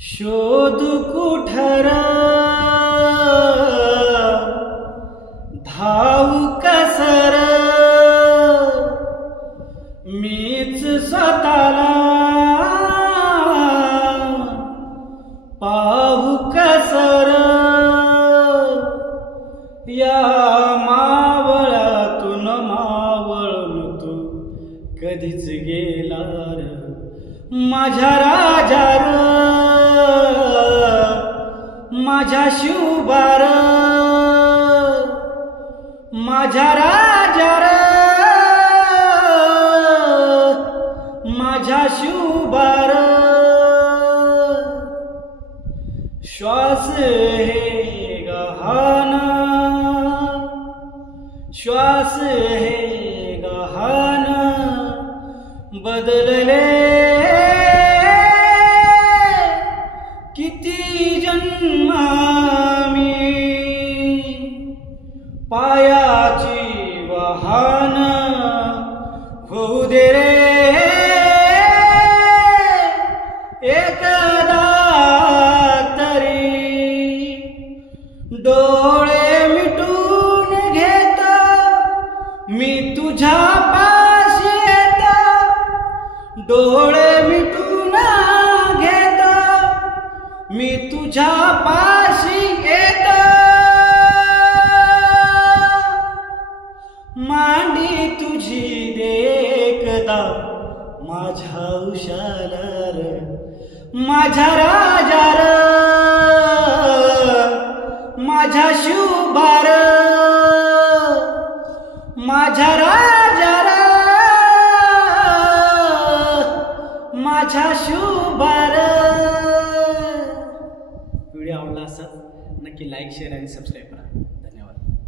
शोध कुठर धावू कसर मीच स्वतःला पाहू कसर या मावळातून मावळून तू कधीच गेला र माझ्या राजा र माझ्या शिवबार माझ्या राजा र माझ्या शिवबार श्वास हे गहाण श्वास हे गहाण बदलले किती जन्म मी पायाची वाहन होऊ दे रे एकदा तरी डोळे मिटून घेत मी तुझ्या पाशी येत डोळे मिटून घेत मी तुझ्या पाशी येत मांडी तुझी देखदा माझ्या उशाला र माझ्या राजा र माझ्या शिवबार माझ्या राजा र माझ्या शिवबार. व्हिडिओ आवडला असेल नक्की लाईक शेअर आणि सबस्क्राईब करा.